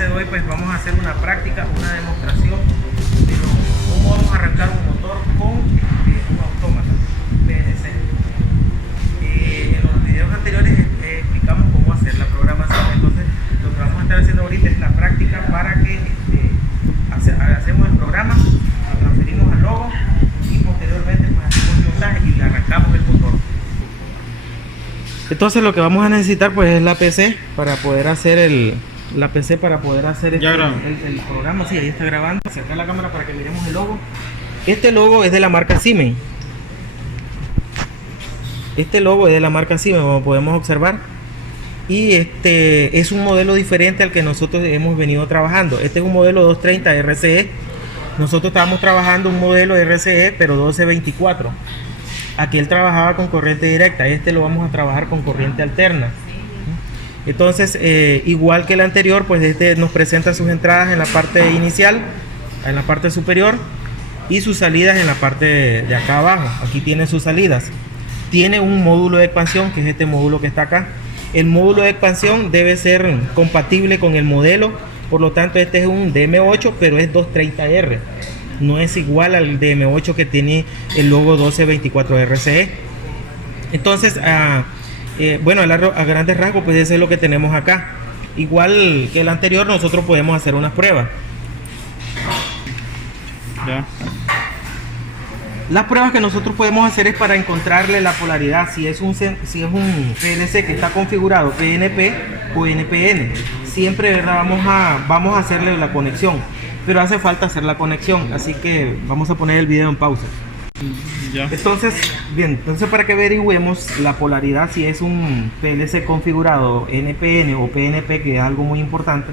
clase de hoy pues vamos a hacer una práctica, una demostración de cómo vamos a arrancar un motor con un autómata PLC. En los videos anteriores explicamos cómo hacer la programación, entonces lo que vamos a estar haciendo ahorita es la práctica para que hacemos el programa, lo transferimos al logo y posteriormente pues hacemos el montaje y le arrancamos el motor. Entonces lo que vamos a necesitar pues es la PC para poder hacer el programa. Sí, ahí está grabando. Acercar la cámara para que miremos el logo. Este logo es de la marca Siemens. Como podemos observar. Y este es un modelo diferente al que nosotros hemos venido trabajando. Este es un modelo 230 RCE. Nosotros estábamos trabajando un modelo RCE pero 1224. Aquel trabajaba con corriente directa, este lo vamos a trabajar con corriente alterna. Entonces, igual que el anterior, pues este nos presenta sus entradas en la parte inicial, en la parte superior, y sus salidas en la parte de acá abajo. Aquí tiene sus salidas. Tiene un módulo de expansión, que es este módulo que está acá. El módulo de expansión debe ser compatible con el modelo, por lo tanto este es un DM8, pero es 230R. No es igual al DM8 que tiene el logo 1224 RCE. Entonces, bueno, a grandes rasgos, pues eso es lo que tenemos acá. Igual que el anterior, nosotros podemos hacer unas pruebas. Ya. Las pruebas que nosotros podemos hacer es para encontrarle la polaridad, si es un PLC que está configurado PNP o NPN. Siempre, ¿verdad? Vamos a hacerle la conexión, pero hace falta hacer la conexión, así que vamos a poner el video en pausa. Ya. Entonces, bien, para que averigüemos la polaridad, si es un PLC configurado NPN o PNP, que es algo muy importante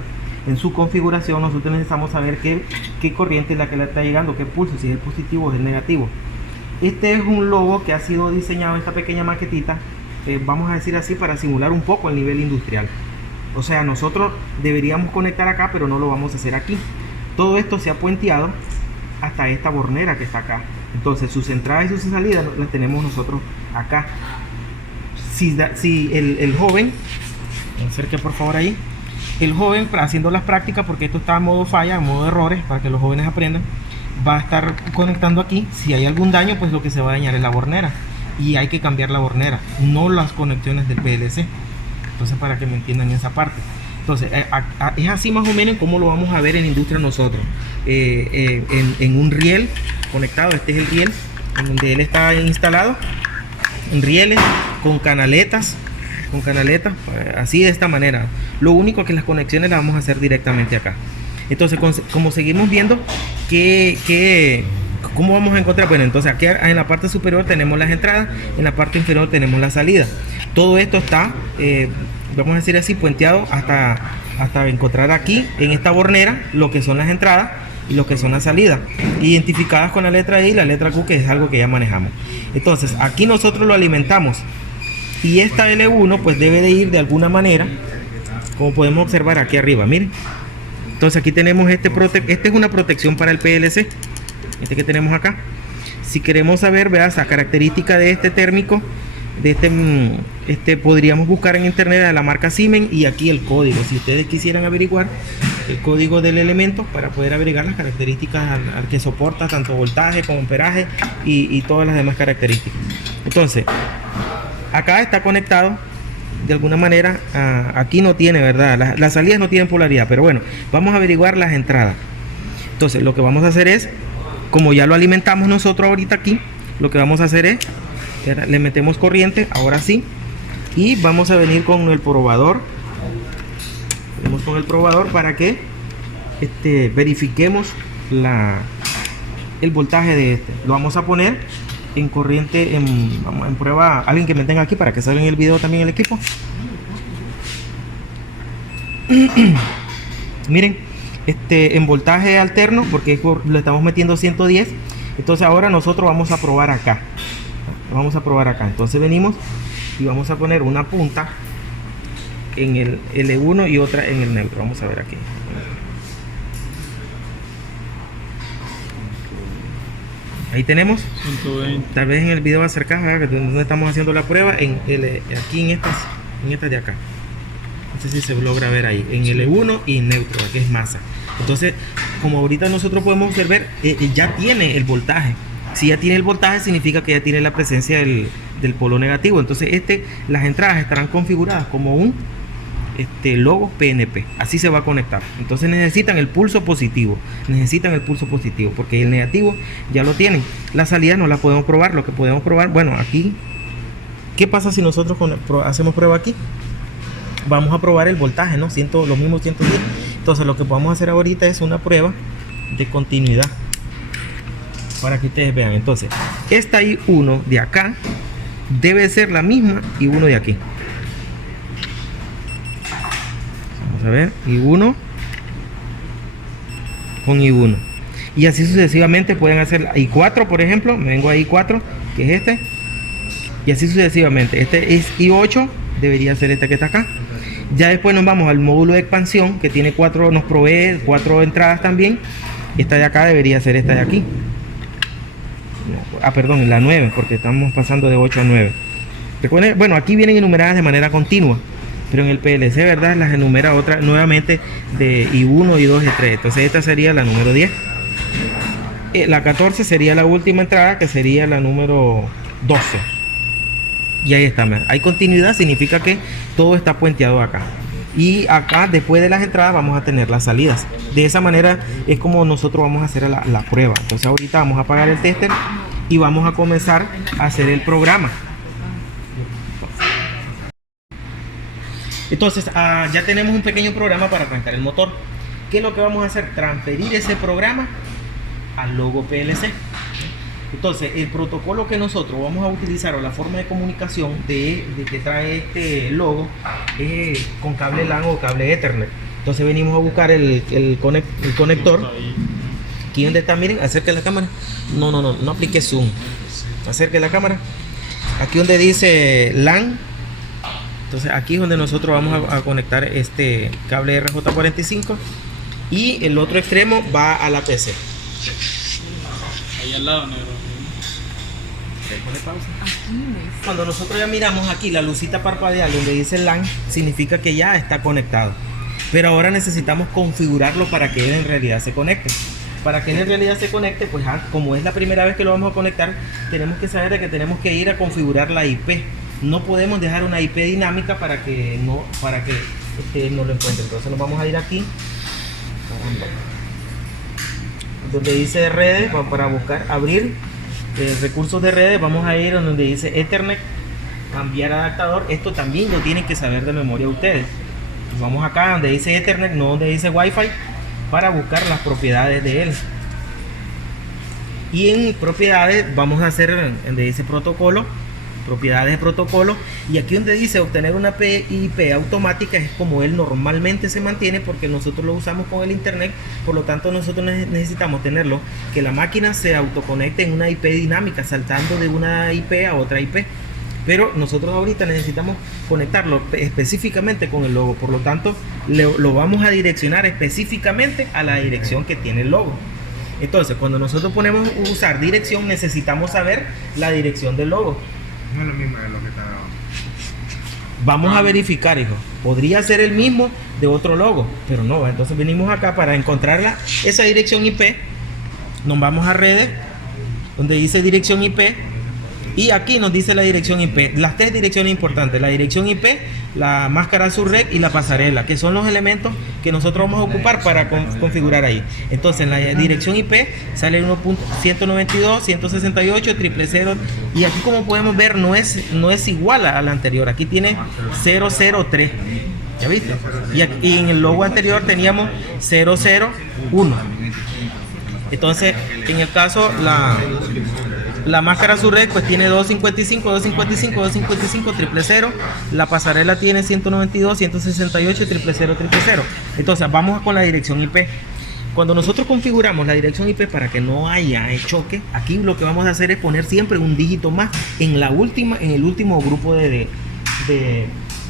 en su configuración, nosotros necesitamos saber qué corriente es la que le está llegando, qué pulso, si es el positivo o es el negativo. Este es un logo que ha sido diseñado, esta pequeña maquetita, vamos a decir así, para simular un poco el nivel industrial. O sea, nosotros deberíamos conectar acá, pero no lo vamos a hacer aquí. Todo esto se ha puenteado hasta esta bornera que está acá. Entonces sus entradas y sus salidas las tenemos nosotros acá. Si el joven, acerque por favor ahí, el joven haciendo las prácticas, porque esto está en modo falla, en modo errores, para que los jóvenes aprendan, va a estar conectando aquí. Si hay algún daño, pues lo que se va a dañar es la bornera, y hay que cambiar la bornera, no las conexiones del PLC. Entonces, para que me entiendan esa parte. Entonces, es así más o menos como lo vamos a ver en industria nosotros. En un riel conectado, este es el riel en donde él está instalado, en rieles con canaletas, así de esta manera. Lo único que las conexiones las vamos a hacer directamente acá. Entonces, como seguimos viendo ¿cómo vamos a encontrar? Bueno, entonces aquí en la parte superior tenemos las entradas, en la parte inferior tenemos la salida. Todo esto está, vamos a decir así, puenteado hasta encontrar aquí en esta bornera lo que son las entradas y lo que son las salidas, identificadas con la letra I y la letra Q, que es algo que ya manejamos. Entonces aquí nosotros lo alimentamos, y esta L1 pues debe de ir de alguna manera, como podemos observar aquí arriba, miren. Entonces aquí tenemos este es una protección para el PLC, este que tenemos acá. Si queremos saber, vean, la característica de este térmico, de podríamos buscar en internet de la marca Siemens, y aquí el código, si ustedes quisieran averiguar el código del elemento para poder averiguar las características al que soporta, tanto voltaje como amperaje y todas las demás características. Entonces acá está conectado de alguna manera, aquí no tiene, ¿verdad? Las salidas no tienen polaridad, pero bueno, vamos a averiguar las entradas. Entonces lo que vamos a hacer es, como ya lo alimentamos nosotros ahorita aquí, lo que vamos a hacer es, le metemos corriente, ahora sí, y vamos a venir con el probador. Venimos con el probador para que verifiquemos el voltaje de este. Lo vamos a poner en corriente, en prueba. Alguien que me tenga aquí para que salga en el video también el equipo. Miren, en voltaje alterno, porque lo estamos metiendo 110. Entonces ahora nosotros vamos a probar acá. Entonces venimos y vamos a poner una punta en el L1 y otra en el neutro. Vamos a ver aquí. Ahí tenemos 120. Tal vez en el video acercado, donde estamos haciendo la prueba, aquí en estas de acá. No sé si se logra ver ahí, en L1 y en neutro, que es masa. Entonces, como ahorita nosotros podemos observar, ya tiene el voltaje. Si ya tiene el voltaje, significa que ya tiene la presencia del polo negativo. Entonces, las entradas estarán configuradas como un logo PNP. Así se va a conectar. Entonces necesitan el pulso positivo. Necesitan el pulso positivo, porque el negativo ya lo tienen. La salida no la podemos probar. Lo que podemos probar, bueno, aquí, ¿qué pasa si nosotros hacemos prueba aquí? Vamos a probar el voltaje, ¿no? Los mismos 110. Entonces lo que podemos hacer ahorita es una prueba de continuidad, para que ustedes vean. Entonces, esta I1 de acá debe ser la misma I1 de aquí. Vamos a ver, I1 con I1. Y así sucesivamente pueden hacer I4, por ejemplo. Me vengo a I4, que es este. Y así sucesivamente. Este es I8, debería ser este que está acá. Ya después nos vamos al módulo de expansión, que tiene nos provee 4 entradas también. Esta de acá debería ser esta de aquí. Perdón, la 9, porque estamos pasando de 8 a 9. Recuerden, bueno, aquí vienen enumeradas de manera continua, pero en el PLC, ¿verdad? Las enumera otra nuevamente de I1, I2 y 3. Entonces esta sería la número 10. La 14 sería la última entrada, que sería la número 12. Y ahí está, hay continuidad, significa que todo está puenteado acá. Y acá, después de las entradas, vamos a tener las salidas. De esa manera es como nosotros vamos a hacer la prueba. Entonces ahorita vamos a apagar el tester y vamos a comenzar a hacer el programa. Entonces ya tenemos un pequeño programa para arrancar el motor. ¿Qué es lo que vamos a hacer? Transferir ese programa al logo PLC. Entonces el protocolo que nosotros vamos a utilizar, o la forma de comunicación de que trae este logo, es con cable LAN o cable Ethernet. Entonces venimos a buscar el conector. Aquí donde está, miren, acerque la cámara. No aplique zoom. Acerque la cámara. Aquí donde dice LAN. Entonces aquí es donde nosotros vamos a conectar este cable RJ45. Y el otro extremo va a la PC. Ahí al lado, negro. Cuando nosotros ya miramos aquí la lucita parpadear donde dice LAN, significa que ya está conectado. Pero ahora necesitamos configurarlo para que él en realidad se conecte. Para que él en realidad se conecte, pues como es la primera vez que lo vamos a conectar, tenemos que saber de que tenemos que ir a configurar la IP. No podemos dejar una IP dinámica para que no lo encuentre. Entonces nos vamos a ir aquí, donde dice redes, para buscar abrir recursos de redes. Vamos a ir donde dice Ethernet, cambiar adaptador. Esto también lo tienen que saber de memoria ustedes. Vamos acá donde dice Ethernet, no donde dice Wi-Fi, para buscar las propiedades de él. Y en propiedades vamos a hacer donde dice protocolo, propiedades de protocolo, y aquí donde dice obtener una IP automática es como él normalmente se mantiene, porque nosotros lo usamos con el internet. Por lo tanto nosotros necesitamos tenerlo, que la máquina se autoconecte en una IP dinámica, saltando de una IP a otra IP. Pero nosotros ahorita necesitamos conectarlo específicamente con el logo. Por lo tanto lo vamos a direccionar específicamente a la dirección que tiene el logo. Entonces cuando nosotros ponemos usar dirección, necesitamos saber la dirección del logo. No es lo mismo de lo que está abajo. Vamos a verificar, hijo. Podría ser el mismo de otro logo, pero no. Entonces venimos acá para encontrar esa dirección IP. Nos vamos a redes, donde dice dirección IP. Y aquí nos dice la dirección IP. Las 3 direcciones importantes: la dirección IP, la máscara subred y la pasarela, que son los elementos que nosotros vamos a ocupar para configurar ahí. Entonces en la dirección IP sale 1.192, 168, 000. Y aquí, como podemos ver, no es igual a la anterior. Aquí tiene 003. ¿Ya viste? Y en el logo anterior teníamos 001. Entonces, en el caso, la máscara subred pues tiene 255, 255, 255, 000. La pasarela tiene 192, 168, 000, 000. Entonces vamos con la dirección IP. Cuando nosotros configuramos la dirección IP para que no haya choque, aquí lo que vamos a hacer es poner siempre un dígito más en el último grupo de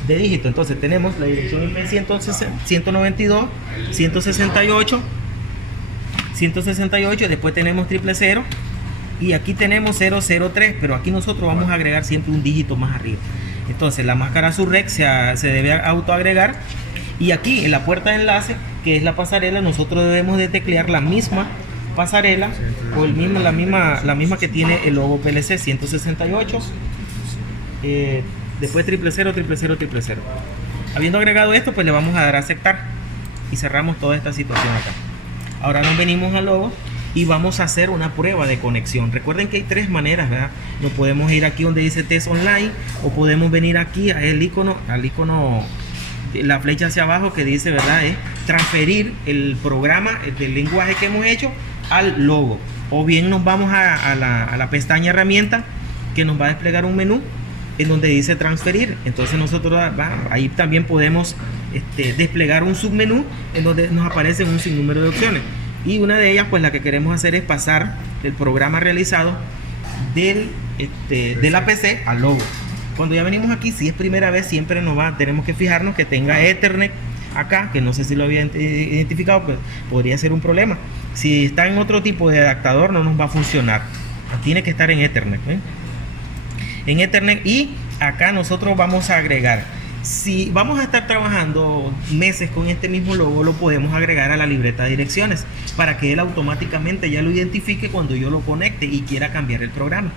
dígitos. Entonces tenemos la dirección IP 192, 168, 168, después tenemos 000. Y aquí tenemos 003, pero aquí nosotros vamos a agregar siempre un dígito más arriba. Entonces la máscara Surrex se debe autoagregar, y aquí en la puerta de enlace, que es la pasarela, nosotros debemos de teclear la misma pasarela o la misma que tiene el logo PLC 168, después 0000000. Habiendo agregado esto, pues le vamos a dar a aceptar y cerramos toda esta situación acá. Ahora nos venimos al logo y vamos a hacer una prueba de conexión. Recuerden que hay tres maneras, ¿verdad? Nos podemos ir aquí donde dice test online, o podemos venir aquí al icono, la flecha hacia abajo que dice, ¿verdad? Es transferir el programa del lenguaje que hemos hecho al logo. O bien nos vamos a la pestaña herramienta, que nos va a desplegar un menú en donde dice transferir. Entonces nosotros ahí también podemos desplegar un submenú en donde nos aparecen un sinnúmero de opciones. Y una de ellas, pues la que queremos hacer es pasar el programa realizado de la PC al logo. Cuando ya venimos aquí, si es primera vez, siempre tenemos que fijarnos que tenga Ethernet acá, que no sé si lo había identificado, pues podría ser un problema. Si está en otro tipo de adaptador, no nos va a funcionar. Tiene que estar en Ethernet, ¿eh? En Ethernet. Y acá nosotros vamos a agregar, si vamos a estar trabajando meses con este mismo logo, lo podemos agregar a la libreta de direcciones para que él automáticamente ya lo identifique cuando yo lo conecte y quiera cambiar el programa.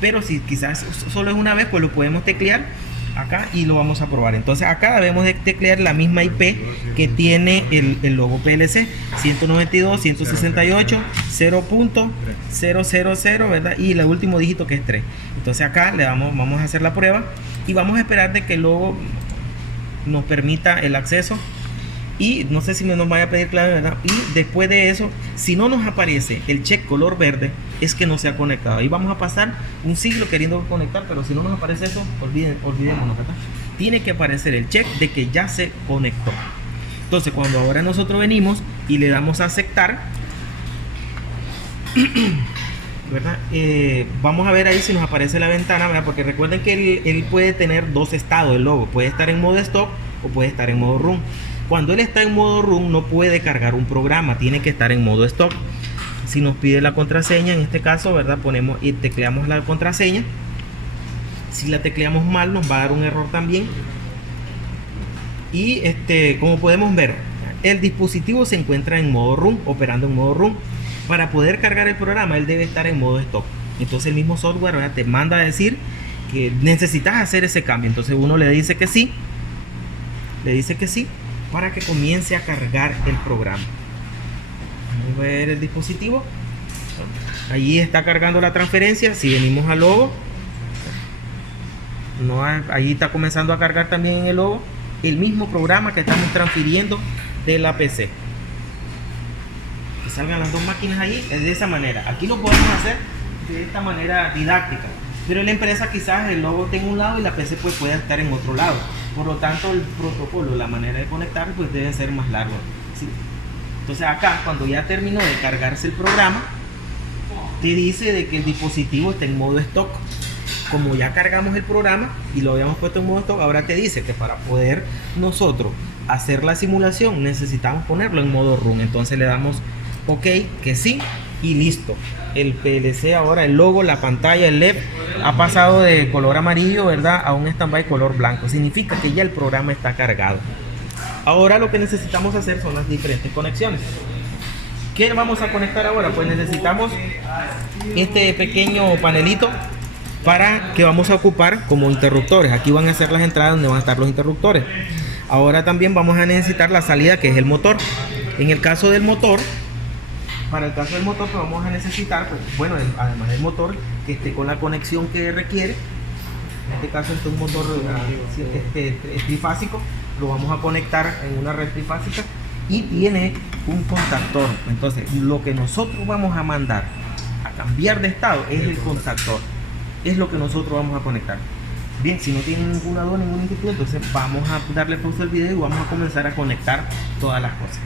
Pero si quizás solo es una vez, pues lo podemos teclear acá y lo vamos a probar. Entonces acá debemos de teclear la misma IP que tiene el logo PLC, 192.168.0.000, ¿verdad? Y el último dígito, que es 3. Entonces acá vamos a hacer la prueba y vamos a esperar de que el logo nos permita el acceso. Y no sé si nos vaya a pedir clave, ¿verdad? Y después de eso, si no nos aparece el check color verde, es que no se ha conectado. Ahí vamos a pasar un siglo queriendo conectar, pero si no nos aparece eso, olvidémonos, ¿verdad? Tiene que aparecer el check de que ya se conectó. Entonces, cuando ahora nosotros venimos y le damos a aceptar, ¿verdad? Vamos a ver ahí si nos aparece la ventana, ¿verdad? Porque recuerden que él puede tener dos estados, el logo. Puede estar en modo stock o puede estar en modo run. Cuando él está en modo run, no puede cargar un programa, tiene que estar en modo stock. Si nos pide la contraseña, en este caso, ¿verdad? Ponemos y tecleamos la contraseña. Si la tecleamos mal, nos va a dar un error también. Y como podemos ver, el dispositivo se encuentra en modo run, operando en modo run. Para poder cargar el programa, él debe estar en modo stock. Entonces el mismo software, ¿verdad?, te manda a decir que necesitas hacer ese cambio. Entonces uno le dice que sí, para que comience a cargar el programa. Vamos a ver el dispositivo. Allí está cargando la transferencia. Si venimos al logo, ahí está comenzando a cargar también en el logo el mismo programa que estamos transfiriendo de la PC. Que salgan las dos máquinas ahí, es de esa manera. Aquí lo podemos hacer de esta manera didáctica, pero en la empresa quizás el logo tenga un lado y la PC pues pueda estar en otro lado. Por lo tanto, el protocolo, la manera de conectar, pues debe ser más largo, ¿sí? Entonces acá, cuando ya terminó de cargarse el programa, te dice de que el dispositivo está en modo stock. Como ya cargamos el programa y lo habíamos puesto en modo stock, ahora te dice que para poder nosotros hacer la simulación necesitamos ponerlo en modo run. Entonces le damos OK, que sí, y listo. El PLC ahora, el logo, la pantalla, el LED ha pasado de color amarillo, ¿verdad?, a un standby color blanco. Significa que ya el programa está cargado. Ahora lo que necesitamos hacer son las diferentes conexiones. ¿Qué vamos a conectar ahora? Pues necesitamos este pequeño panelito para que vamos a ocupar como interruptores. Aquí van a ser las entradas donde van a estar los interruptores. Ahora también vamos a necesitar la salida, que es el motor. En el caso del motor, para el caso del motor, pues vamos a necesitar, pues, bueno, además del motor, que esté con la conexión que requiere. En este caso, este es un motor trifásico. Lo vamos a conectar en una red trifásica y tiene un contactor. Entonces, lo que nosotros vamos a mandar a cambiar de estado es el contactor. Es lo que nosotros vamos a conectar. Bien, si no tienen ninguna duda, ningún inquietud, entonces vamos a darle pausa al video y vamos a comenzar a conectar todas las cosas.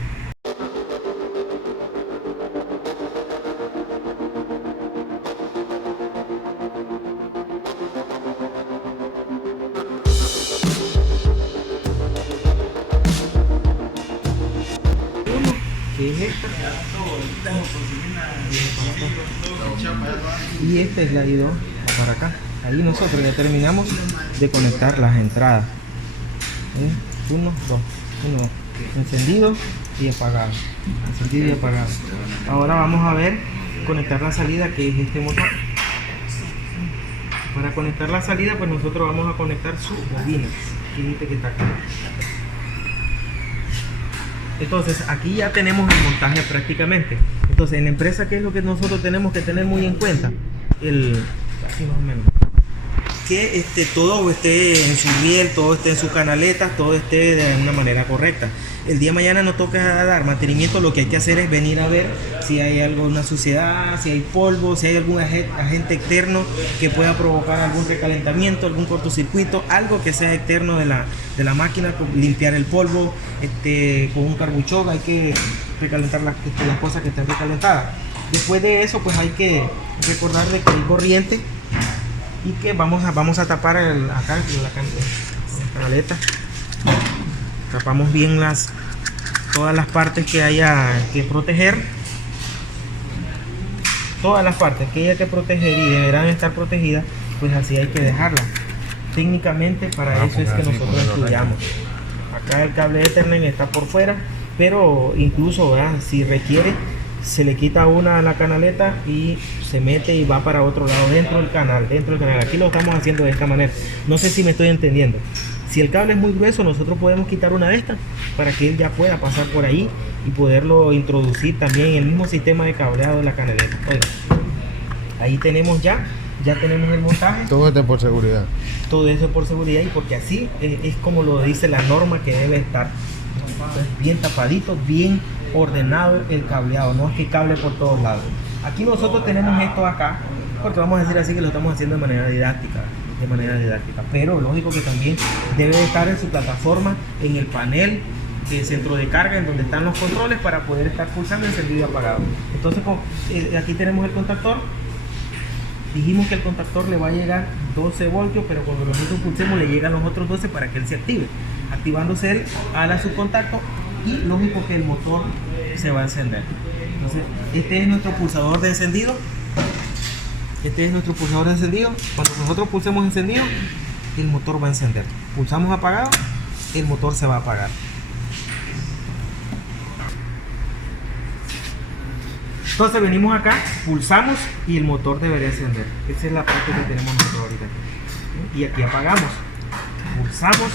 Que es esta, y esta es la I2 para acá. Ahí nosotros ya terminamos de conectar las entradas. 1, 2, 1, 2. Encendido y apagado. Encendido y apagado. Ahora vamos a ver conectar la salida, que es este motor. Para conectar la salida, pues nosotros vamos a conectar su bobina. Que está acá. Entonces aquí ya tenemos el montaje prácticamente. Entonces en la empresa, ¿qué es lo que nosotros tenemos que tener muy en cuenta? Así más o menos, que todo esté en su riel, todo esté en su canaleta, todo esté de una manera correcta. El día de mañana no toca dar mantenimiento, lo que hay que hacer es venir a ver si hay alguna suciedad, si hay polvo, si hay algún agente externo que pueda provocar algún recalentamiento, algún cortocircuito, algo que sea externo de la máquina, limpiar el polvo con un carbuchón. Hay que recalentar las cosas que estén recalentadas. Después de eso, pues hay que recordar de que hay corriente y que vamos a tapar acá la canaleta. Tapamos bien todas las partes que haya que proteger. Todas las partes que haya que proteger y deberán estar protegidas, pues así hay que dejarlas. Técnicamente para eso es que nosotros estudiamos. Acá el cable Ethernet está por fuera, pero incluso, ¿verdad?, si requiere, se le quita una a la canaleta y se mete y va para otro lado dentro del canal. Aquí lo estamos haciendo de esta manera. No sé si me estoy entendiendo. Si el cable es muy grueso, nosotros podemos quitar una de estas para que él ya pueda pasar por ahí y poderlo introducir también en el mismo sistema de cableado de la canaleta. Oiga, ahí tenemos ya tenemos el montaje. Todo esto por seguridad. Todo eso por seguridad y porque así es como lo dice la norma que debe estar. Entonces, bien tapadito, bien ordenado el cableado, no es que cable por todos lados. Aquí nosotros tenemos esto acá porque vamos a decir así que lo estamos haciendo de manera didáctica, pero lógico que también debe de estar en su plataforma, en el panel de centro de carga, en donde están los controles para poder estar pulsando encendido y apagado. Entonces aquí tenemos el contactor. Dijimos que el contactor le va a llegar 12 voltios, pero cuando nosotros pulsemos le llegan los otros 12 para que él se active. Activándose él, ala su contacto y lógico que el motor se va a encender. Entonces este es nuestro pulsador de encendido. Cuando nosotros pulsemos encendido, el motor va a encender. Pulsamos apagado, el motor se va a apagar. Entonces venimos acá, pulsamos y el motor debería encender. Esa es la parte que tenemos nosotros ahorita. Y aquí apagamos. Pulsamos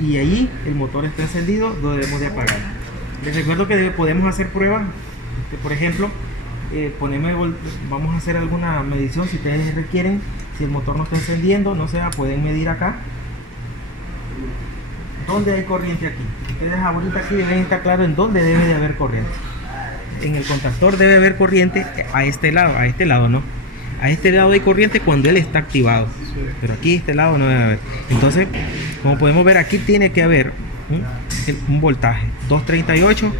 y ahí el motor está encendido, lo debemos de apagar. Les recuerdo que podemos hacer pruebas. Por ejemplo, vamos a hacer alguna medición si ustedes requieren. Si el motor no está encendiendo, no sé, pueden medir acá. ¿Dónde hay corriente aquí? Ustedes ahorita aquí deben estar claros en dónde debe de haber corriente. En el contactor debe haber corriente a este lado no. A este lado hay corriente cuando él está activado, pero aquí a este lado no debe haber. Entonces, como podemos ver, aquí tiene que haber un voltaje 238,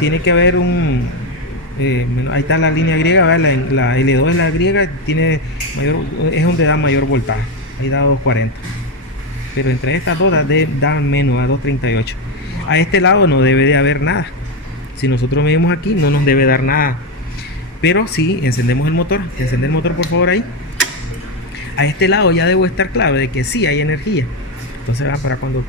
tiene que haber ahí está la línea griega, la L2 es la griega, es donde da mayor voltaje, ahí da 240, pero entre estas dos dan menos, a 238. A este lado no debe de haber nada. Si nosotros medimos aquí, no nos debe dar nada. Pero si encendemos el motor, encender el motor por favor ahí. A este lado ya debo estar claro de que sí hay energía. Entonces, para cuando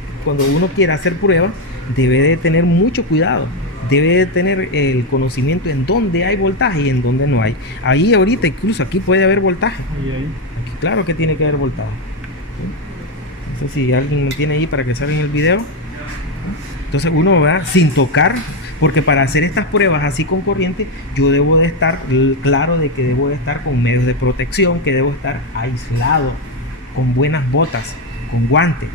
uno quiera hacer pruebas, debe de tener mucho cuidado. Debe de tener el conocimiento en dónde hay voltaje y en dónde no hay. Ahí ahorita, incluso aquí puede haber voltaje. Aquí, claro que tiene que haber voltaje. No sé si alguien me tiene ahí para que salga en el video. Entonces uno va sin tocar. Porque para hacer estas pruebas así con corriente, yo debo de estar claro de que debo de estar con medios de protección, que debo estar aislado, con buenas botas, con guantes.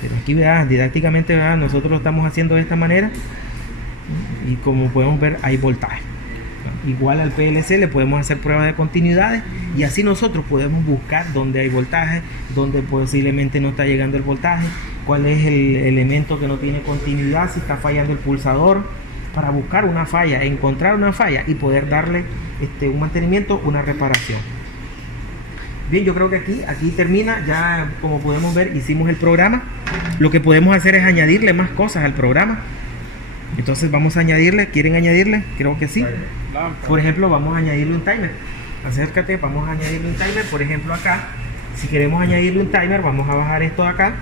Pero aquí, vean, didácticamente, vean, nosotros lo estamos haciendo de esta manera y como podemos ver hay voltaje. Igual al PLC le podemos hacer pruebas de continuidades y así nosotros podemos buscar dónde hay voltaje, dónde posiblemente no está llegando el voltaje, cuál es el elemento que no tiene continuidad, si está fallando el pulsador, para buscar una falla, encontrar una falla y poder darle un mantenimiento, una reparación. Bien, yo creo que aquí termina. Ya como podemos ver, hicimos el programa. Lo que podemos hacer es añadirle más cosas al programa. Entonces vamos a añadirle. ¿Quieren añadirle? Creo que sí. Por ejemplo, vamos a añadirle un timer. Acércate, vamos a añadirle un timer. Por ejemplo, acá Si queremos añadirle un timer, vamos a bajar esto de acá,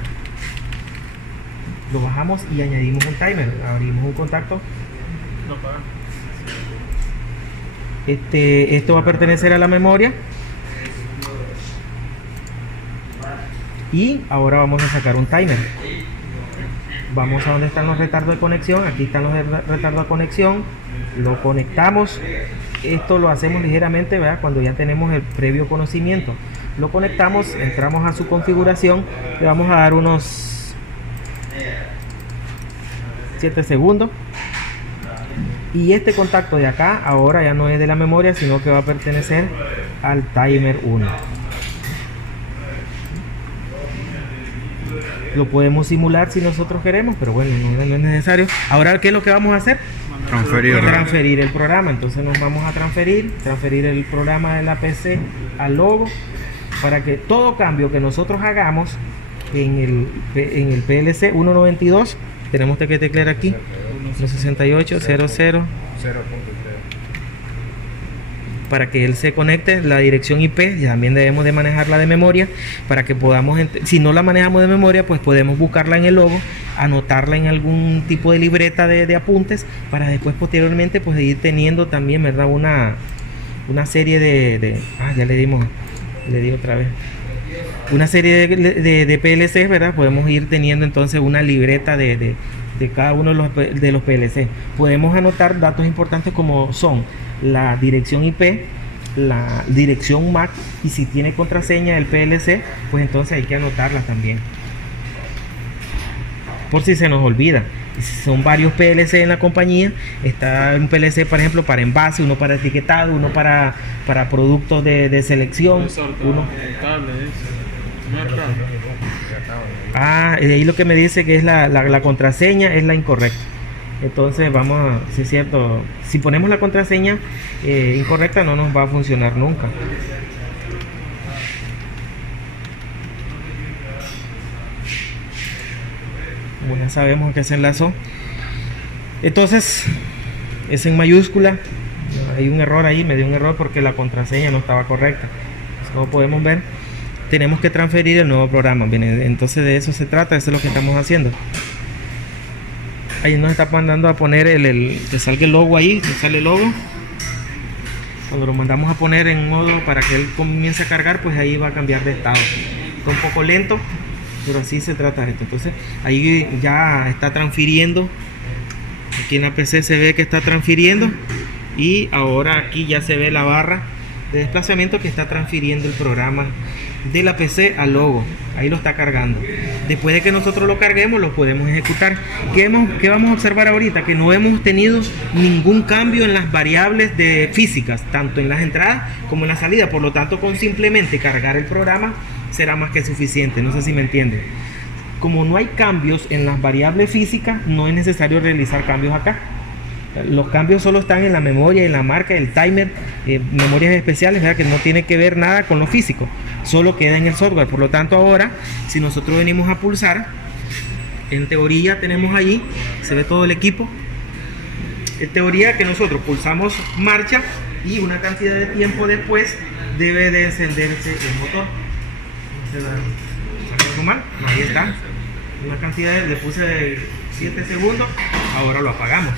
lo bajamos y añadimos un timer. Abrimos un contacto. Lo pagan. Esto va a pertenecer a la memoria. Y ahora vamos a sacar un timer. Vamos a donde están los retardos de conexión. Aquí están los retardos de conexión. Lo conectamos. Esto lo hacemos ligeramente, ¿verdad? Cuando ya tenemos el previo conocimiento. Lo conectamos, entramos a su configuración. Le vamos a dar unos 7 segundos. Y este contacto de acá ahora ya no es de la memoria, sino que va a pertenecer al timer 1. Lo podemos simular si nosotros queremos, pero bueno, no es necesario. Ahora, ¿qué es lo que vamos a hacer? Transferir el programa. Entonces nos vamos a transferir el programa de la PC al logo, para que todo cambio que nosotros hagamos en el PLC 192, tenemos que teclear aquí 168.0.0, para que él se conecte. La dirección IP también debemos de manejarla de memoria, para que podamos, si no la manejamos de memoria, pues podemos buscarla en el logo, anotarla en algún tipo de libreta de apuntes, para después posteriormente pues ir teniendo también, ¿verdad? Una serie ya le di otra vez, una serie de PLC, ¿verdad? Podemos ir teniendo entonces una libreta de cada uno de los PLC. Podemos anotar datos importantes como son la dirección IP, la dirección MAC, y si tiene contraseña el PLC, pues entonces hay que anotarla también, por si se nos olvida. Y si son varios PLC en la compañía, está un PLC, por ejemplo, para envase, uno para etiquetado, uno para productos de selección, uno... ahí lo que me dice que es la contraseña es la incorrecta. Entonces vamos a, si es cierto, si ponemos la contraseña incorrecta, no nos va a funcionar nunca. Bueno, ya sabemos que se enlazó. Entonces es en mayúscula. Hay un error ahí, me dio un error porque la contraseña no estaba correcta. Como podemos ver, tenemos que transferir el nuevo programa. Bien, entonces de eso se trata, eso es lo que estamos haciendo. Ahí nos está mandando a poner que salga el logo ahí, que sale el logo. Cuando lo mandamos a poner en modo para que él comience a cargar, pues ahí va a cambiar de estado. Está un poco lento, pero así se trata esto. Entonces ahí ya está transfiriendo. Aquí en la PC se ve que está transfiriendo, y ahora aquí ya se ve la barra de desplazamiento que está transfiriendo el programa de la PC al logo. Ahí lo está cargando. Después de que nosotros lo carguemos, lo podemos ejecutar. ¿Qué vamos a observar ahorita? Que no hemos tenido ningún cambio en las variables de físicas, tanto en las entradas como en la salida. Por lo tanto, con simplemente cargar el programa será más que suficiente. No sé si me entienden. Como no hay cambios en las variables físicas, no es necesario realizar cambios acá. Los cambios solo están en la memoria, en la marca, el timer, memorias especiales, ¿verdad? Que no tiene que ver nada con lo físico, solo queda en el software. Por lo tanto, ahora, si nosotros venimos a pulsar, en teoría tenemos allí, se ve todo el equipo. En teoría que nosotros pulsamos marcha y una cantidad de tiempo después debe de encenderse el motor. Ahí está, una cantidad le puse de 7 segundos, ahora lo apagamos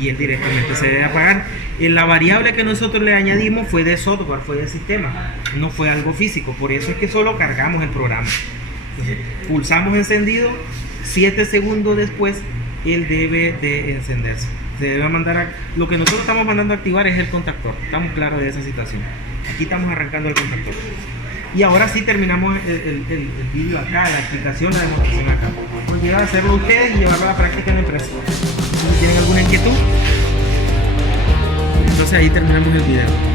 y él directamente se debe apagar. La variable que nosotros le añadimos fue de software, fue de sistema, no fue algo físico. Por eso es que solo cargamos el programa. Entonces, pulsamos encendido, 7 segundos después él debe de encenderse. Se debe mandar lo que nosotros estamos mandando a activar es el contactor. Estamos claros de esa situación. Aquí estamos arrancando el contactor. Y ahora sí terminamos el vídeo acá, la explicación, la demostración acá. Pues llega a hacerlo ustedes y llevarlo a la práctica en la empresa. Si tienen alguna inquietud, entonces ahí terminamos el video.